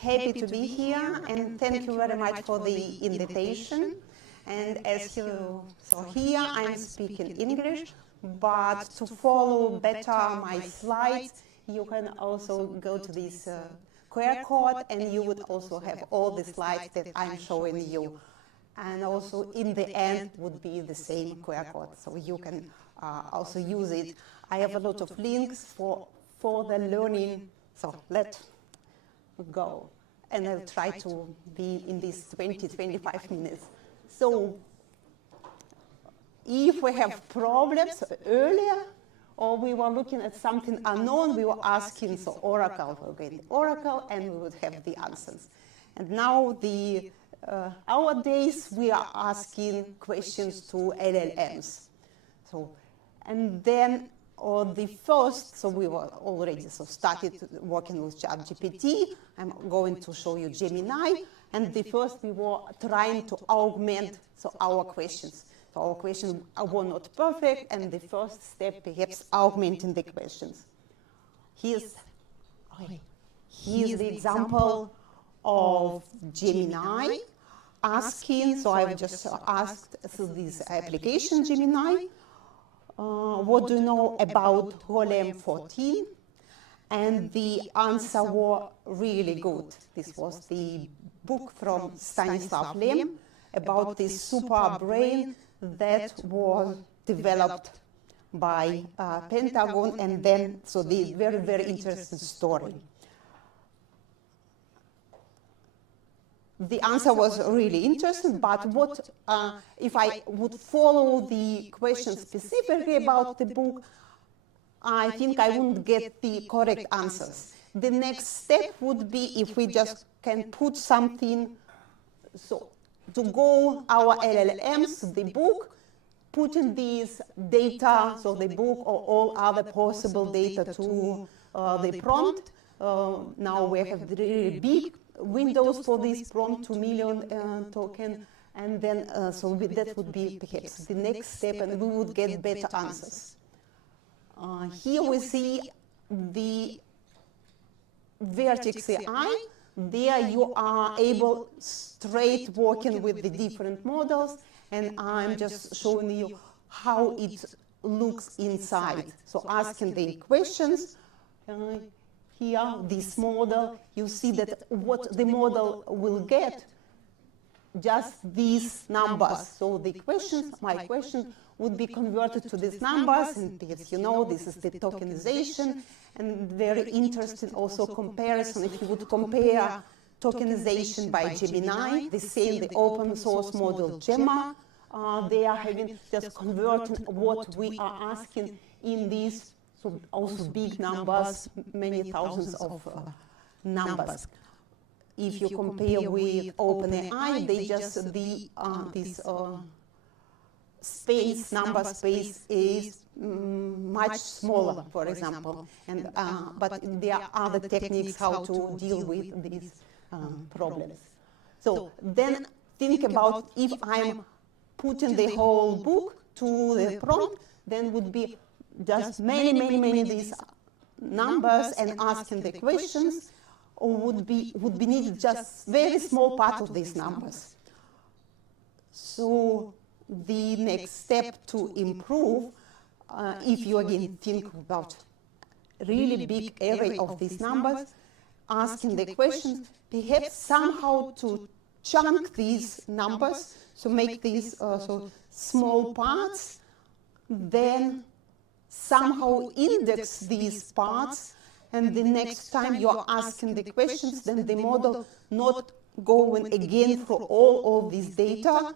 happy to be here, and thank you very much for the invitation. And as you saw here, I'm speaking English, but to follow better my slides, you can also go to this QR code, and you would also have all the slides that I'm showing you. And also in the end would be the same QR code, so you can also use it. I have a lot of links for the learning, so let's go. And I'll try to be in these 20-25 minutes. So if we have problems earlier, or we were looking at something unknown, we were asking, so Oracle, we'll get Oracle, and we would have the answers. And now nowadays we are asking questions to LLMs. So, and then the first, so we were already started working with ChatGPT. I'm going to show you Gemini, and the first we were trying to augment our questions. So our questions were not perfect, and the first step perhaps augmenting the questions. Here's the example of Gemini asking. So I've just asked this application Gemini, what do you know about 𝗓𝗵14? And the answer was really good. This was the book from Stanislav Lem about this super brain that was developed by Pentagon, and then, so the very, very interesting story. The answer was really interesting, but what if I would follow the question specifically about the book, I think I wouldn't get the correct answers. The next step would be if we just can put something, so to go our LLMs, the book, put in these data, so the book or all other possible data to the prompt. Now we have the really big windows for this prompt, 2 million token, and then so that would be perhaps the next step, and we would get better answers. Here we see the Vertex AI. There you are able straight working with the different models, and I'm just showing you how it looks inside. So asking the questions. Here, this model, you see that what the model will get, just these numbers. So the questions, my question, would be converted to these numbers, and as you know, this is the tokenization, and very interesting also comparison. If you would compare tokenization by Gemini, the same, the open source model 𝗕𝗵, they are having just converting what we are asking in these. So also big numbers, many thousands of numbers. If you compare with OpenAI, they just this space, number space is much smaller, for example. And but there are other techniques how to deal with these problems. So then think about if I'm putting the whole book to the prompt, then would be just many these numbers and asking the questions, or would be needed just very small part of these numbers. So the next step to improve, if you again think about really big array of these numbers, asking the questions, perhaps somehow to chunk these numbers, so make these so small parts, then somehow index these parts, and the next time you're asking the questions, then the model not going again for all of this data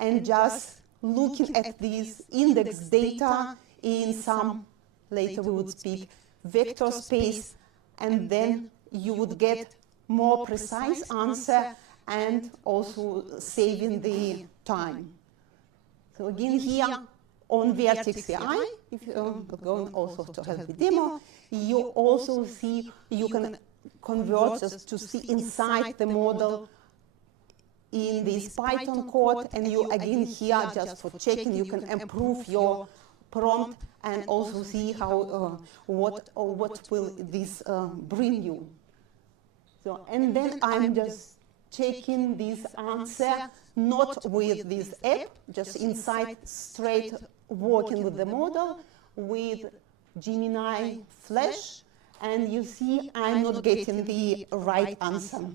and just looking at these index data in some, later we would speak, vector space, and then you would get more precise answer and also saving the time. So again here, on Vertex AI, if you're going also to have the demo, you also see, you can convert just to see inside the model in this Python code, and you again here just for checking, you can improve your prompt and also see how what will this bring you. So, and then I'm just checking this answer, not with this app, just inside, straight working with the model, with Gemini Flash, and you see I'm not getting the right answer.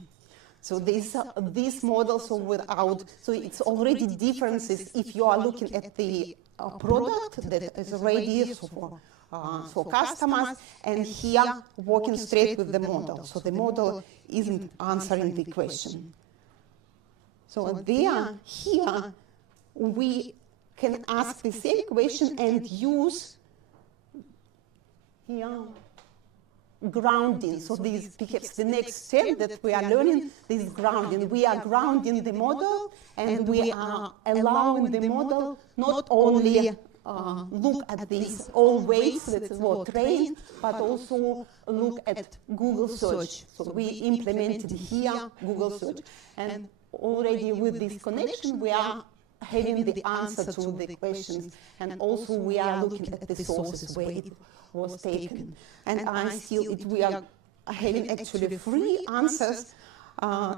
So this model, so without, so it's already differences if you are looking at the product that is ready for customers, and here working straight with the model. So the model isn't answering the question. So here we can ask the same question and use here grounding. So this perhaps the next step that we are learning, this grounding. We are grounding the model, and we are allowing the model not only look at these all weights that were trained, but also look at Google search. So we implemented here Google search. And already with this connection, we are having the answer to the questions. And also we are looking at the sources where it was taken. And I still, we are having actually 3 answers.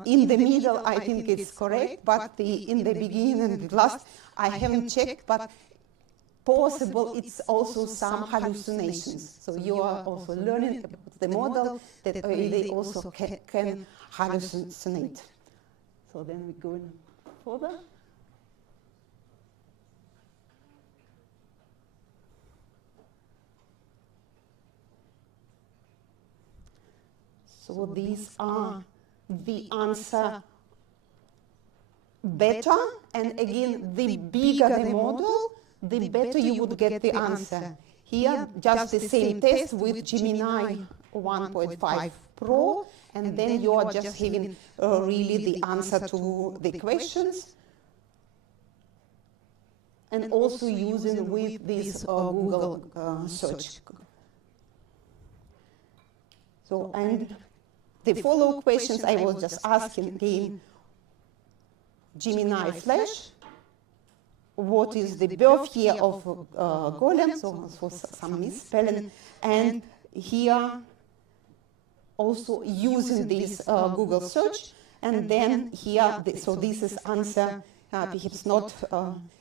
In the middle, I think it's correct, but in the beginning and the last, I haven't checked, but possible it's also some hallucinations. So you are also learning about the model that they also can hallucinate. So then we go further. So these are the answer better, and again, the bigger the model, the better you would get the answer. Here, just the same test with Gemini 1.5 Pro, and then you are just having really the answer to the questions, and also using with this Google search. So, and the follow-up questions I was just asking again, Gemini Flash, what is the birth year of Golem, so some misspelling, and here also using this Google search, and then here, so this is answer, perhaps not,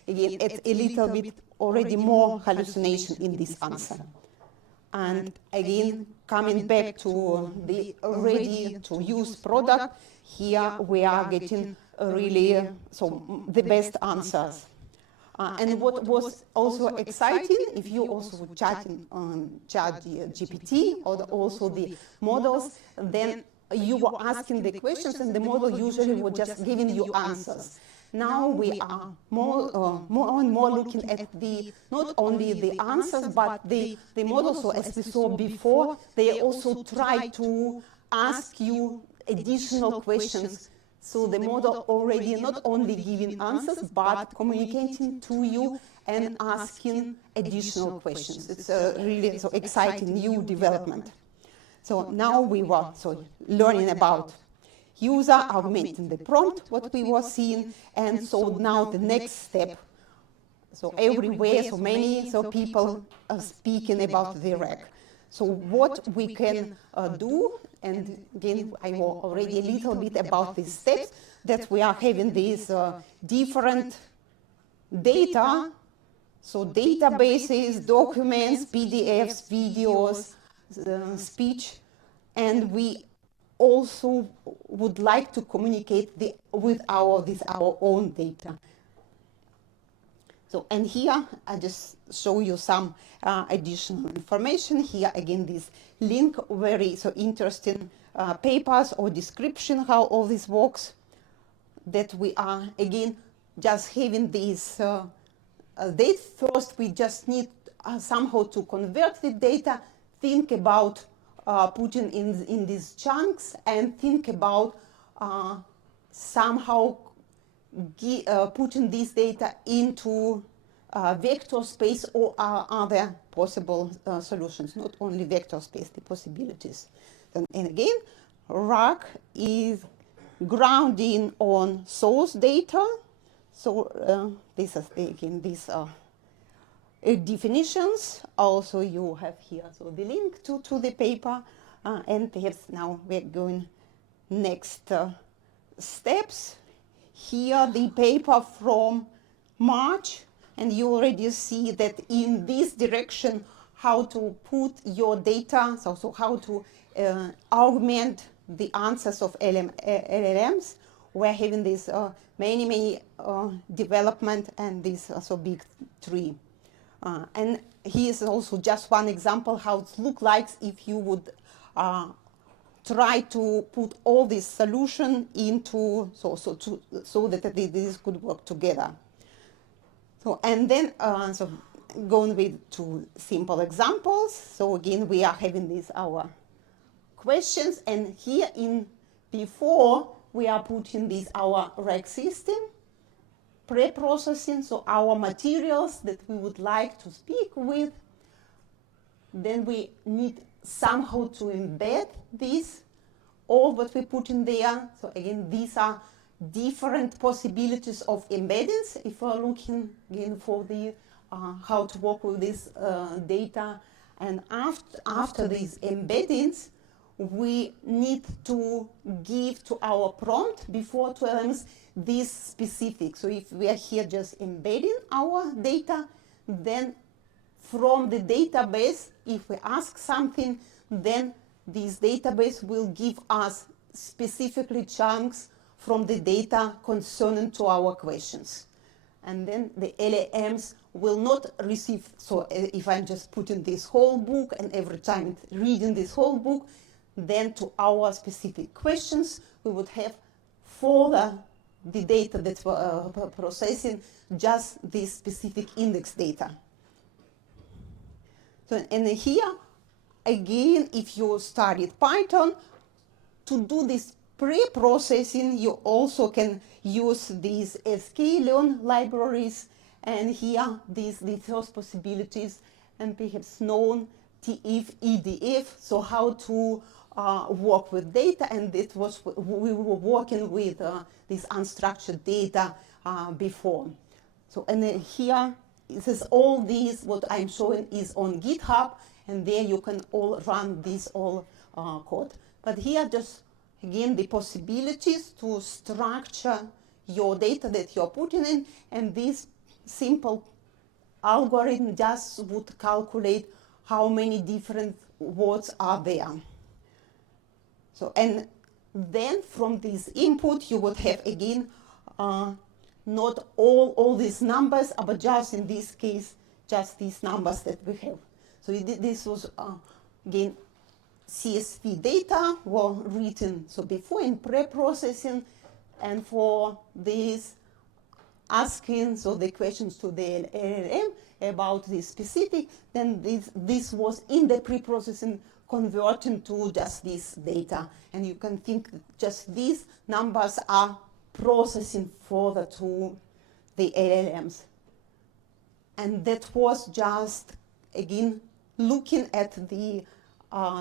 again, it's a little bit already more hallucination in this answer. And again, coming back to the ready-to-use product, here we are getting really the best answers. And what was also exciting, if you also chatting on ChatGPT or also the models, then you were asking the questions and the model usually was just giving you answers. Now we are more and more looking at not only the answers, but the models. So as we saw before, they also try to ask you additional questions. So the model already not only giving answers, but communicating to you and asking additional questions. It's a really exciting new development. So now we were learning about user augmenting the prompt, what we were seeing, and so now the next step. So everywhere, so many people are speaking about the RAG. So what we can do, and again, I will already a little bit about these steps, that we are having these different data, so databases, documents, PDFs, videos, speech, and we also would like to communicate with our own data. So, and here I just show you some additional information. Here again, this link, very interesting papers or description how all this works. That we are again just having these data. First, we just need somehow to convert the data. Think about putting in these chunks and think about somehow putting this data into vector space or other possible solutions, not only vector space, the possibilities. And again, RAG is grounding on source data. So this is again these definitions. Also you have here the link to the paper, and perhaps now we're going next steps. Here the paper from March, and you already see that in this direction how to put your data, so how to augment the answers of LLMs. We're having this many development and this also big tree. And here's also just one example how it looks like if you would try to put all this solution into so that this could work together. So and then so going with two simple examples. So again we are having these our questions, and here in before we are putting this our rack system pre-processing, so our materials that we would like to speak with. Then we need somehow to embed this, all what we put in there. So again, these are different possibilities of embeddings if we're looking again for the how to work with this data. And after these embeddings, we need to give to our prompt before to LLMs this specific. So if we are here just embedding our data, then from the database, if we ask something, then this database will give us specifically chunks from the data concerning to our questions. And then the LLMs will not receive, so if I'm just putting this whole book and every time reading this whole book, then to our specific questions, we would have for the data that we're processing, just this specific index data. So, and here, again, if you studied Python, to do this pre-processing, you also can use these sklearn libraries, and here these the first possibilities, and perhaps known 𝗕𝗵, so how to work with data, and that was we were working with this unstructured data before. So and here it says all these what I'm showing is on GitHub, and there you can all run this all code. But here just again the possibilities to structure your data that you're putting in, and this simple algorithm just would calculate how many different words are there. So, and then from this input, you would have again, not all these numbers, but just in this case, just these numbers that we have. So this was, again, CSV data were written, so before in pre-processing, and for this asking, so the questions to the LLM about this specific, then this was in the pre-processing converting to just this data. And you can think just these numbers are processing further to the LLMs. And that was just, again, looking at the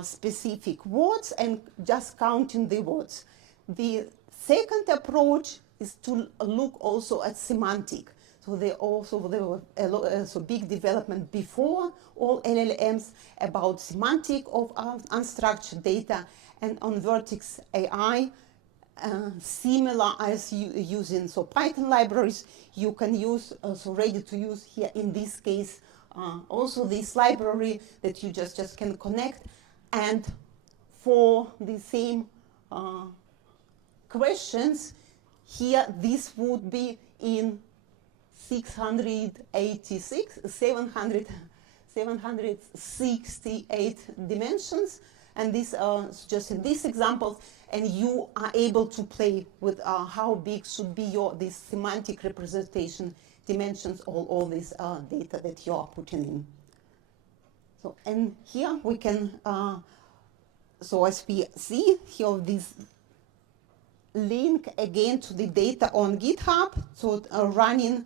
specific words and just counting the words. The second approach is to look also at semantic. So there were so big development before all LLMs about semantic of unstructured data, and on Vertex AI, similar as using so Python libraries, you can use also ready to use here in this case also this library that you just can connect, and for the same questions here this would be in 768 dimensions, and this just in these examples, and you are able to play with how big should be your this semantic representation dimensions, all this data that you are putting in. So and here we can so as we see here this link again to the data on GitHub, so running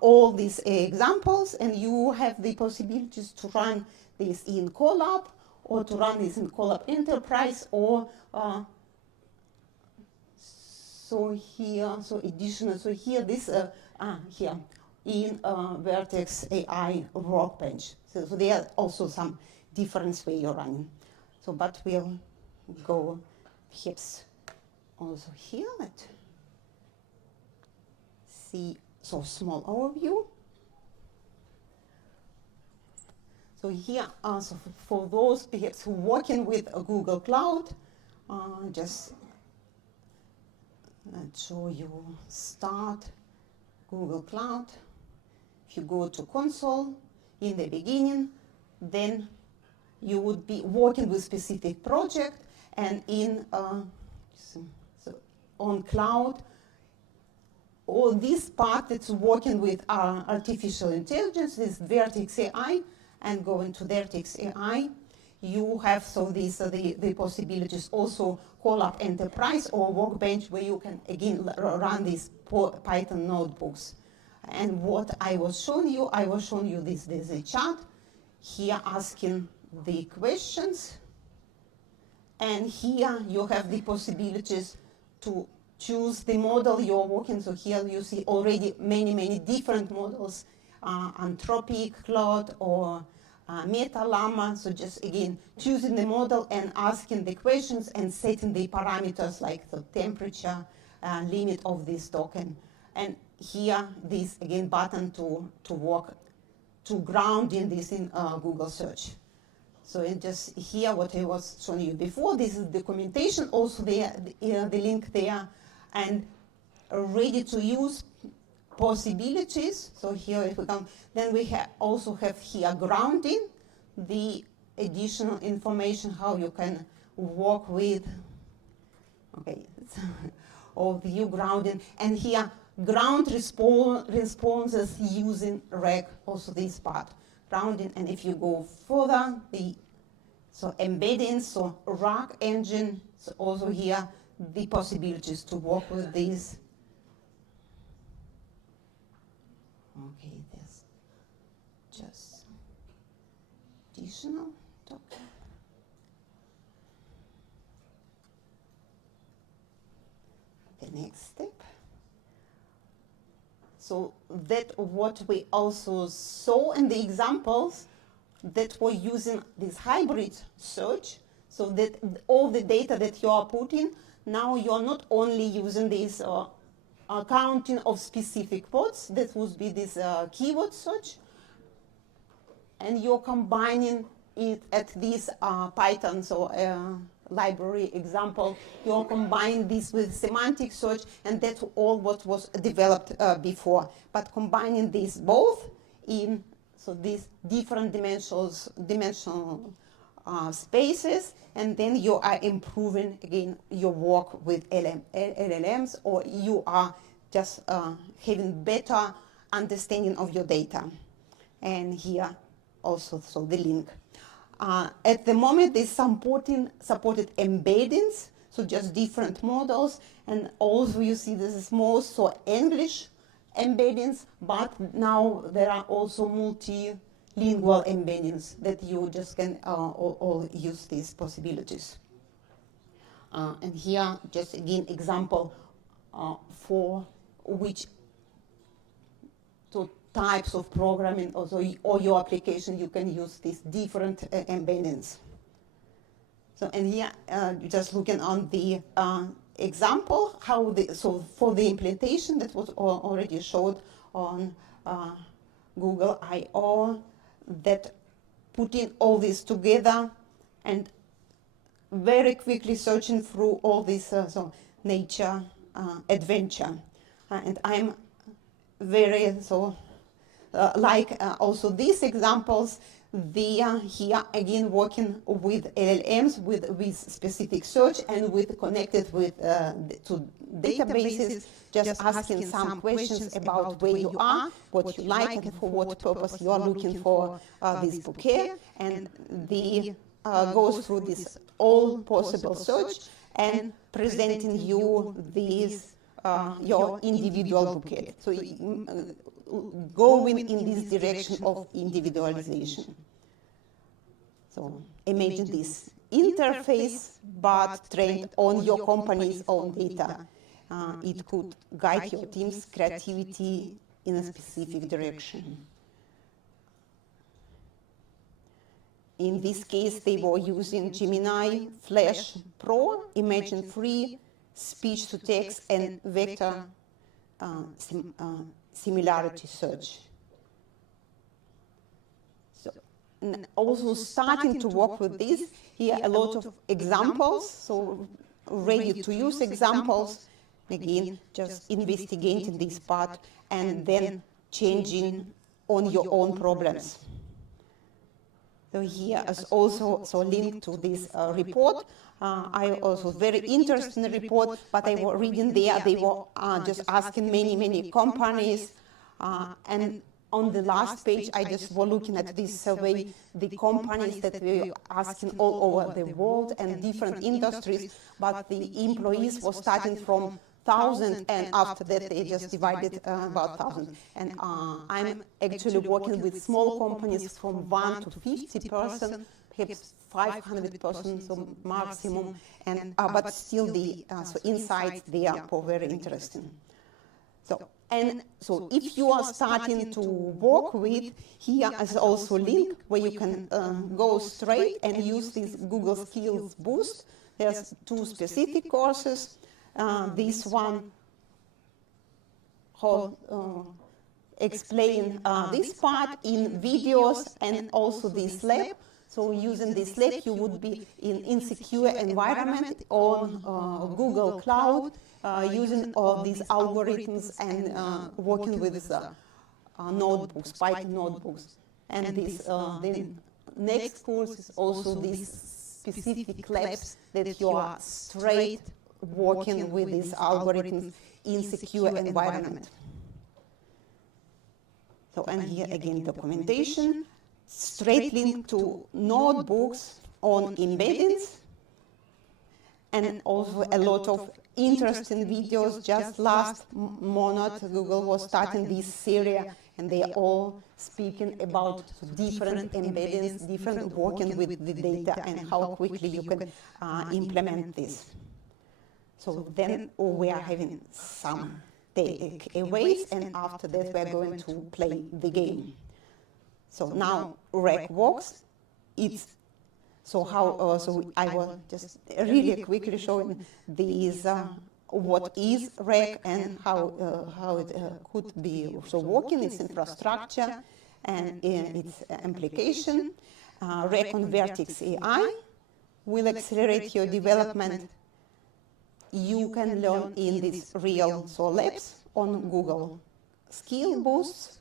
all these examples, and you have the possibilities to run this in Colab, or to run this in Colab Enterprise, or so here, so additional, so here this here in Vertex AI Workbench. So there are also some different way you're running. So, but we'll go perhaps also here, let's see, so small overview. So here, so for those perhaps who working with a Google Cloud, just let's show you start Google Cloud. If you go to console in the beginning, then you would be working with specific project, and in so on cloud, all this part that's working with artificial intelligence is Vertex AI, and going to Vertex AI, you have the possibilities also call up enterprise or workbench where you can again run these Python notebooks. And what I was showing you this, there's a chat here asking the questions, and here you have the possibilities to choose the model you're working. So here you see already many different models, 𝗕𝗶ecie𝗀𝗿 or 𝗓𝗏. So just again choosing the model and asking the questions and setting the parameters like the temperature, limit of this token. And here this again button to work to grounding this in Google search. So it just here what I was showing you before, this is documentation also there, the link there, and ready to use possibilities. So here if we come, then we also have here grounding, the additional information how you can work with, okay, or view grounding, and here ground responses using reg, also this part, grounding. And if you go further, so embedding, so RAG engine, so also here the possibilities to work with these. Okay, there's just additional document. The next step. So that what we also saw in the examples that we're using this hybrid search, so that all the data that you are putting, now you're not only using this counting of specific words, that would be this keyword search, and you're combining it at this Python, so library example, you're combining this with semantic search, and that's all what was developed before. But combining these both in so these different dimensional spaces, and then you are improving again your work with LLMs, or you are just having better understanding of your data. And here also so the link. At the moment, they supported embeddings, so just different models, and also you see this is most so English embeddings, but now there are also multilingual embeddings that you just can all use these possibilities. And here, just again, example for which types of programming also, or your application, you can use these different embeddings. So, and here, just looking on the example, how so for the implementation that was already showed on Google I/O, that putting all this together and very quickly searching through all this so nature adventure. And I'm very so like also these examples, they are here again working with LLMs with specific search and with connected with to databases, just asking some questions about where you are, what you like, and for what purpose you are looking for this bouquet, and the goes through this all possible search and presenting you these your individual bouquet. So going in this direction of individualization. So imagine this interface, but trained on your company's own data. It could guide your team's creativity in a specific direction. In this case, they were using Gemini Flash Pro, Imagine Free, speech-to-text and vector similarity search. So, and also starting to work with this, here a lot of examples, so ready-to-use examples, again, just investigating this part and then changing on your own problems. So here is also linked to this report. I also very interested in the report, but I was reading there, they were just asking many companies, and on the last page, I just was looking at this survey, the companies that we were asking all over the world and different industries, but the employees were starting from 1,000, and after that they just divided about 1,000. And I'm actually working with small companies from 1 to 50 person, perhaps 500 persons, so maximum, and but still the so insights there are very interesting. So if you are starting to work with, here is also a link where you can go straight and use this Google Skills Boost. There's 2 specific courses. This one explain this part in videos and also this lab. So using this lab, you would be in insecure environment on Google Cloud, using all these algorithms and working with notebooks, Python notebooks. And this, the next course is also these specific labs that you are straight working with these algorithms in secure environment. So, and here again documentation, straight link to notebooks on embeddings, and also a lot of interesting videos. Just last month, Google was starting this series, and they are all speaking about different embeddings, different working with the data, and how quickly you can implement this. So then we are having some takeaways, and after that we are going to play the game. So now RAG works. It's so how so I will just really quickly showing these what is RAG and how it could be also working, its infrastructure and its application. RAG on Vertex AI will accelerate your development. You can learn in these real labs on Google Skill Boosts,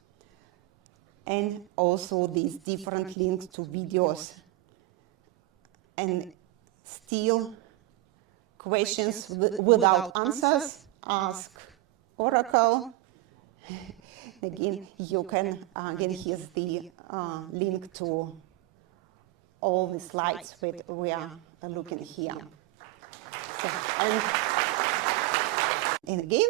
and also these different links to videos. And still questions without answers, ask Oracle. Again, you can, again, here's the link to all the slides that we are looking here. So, and again,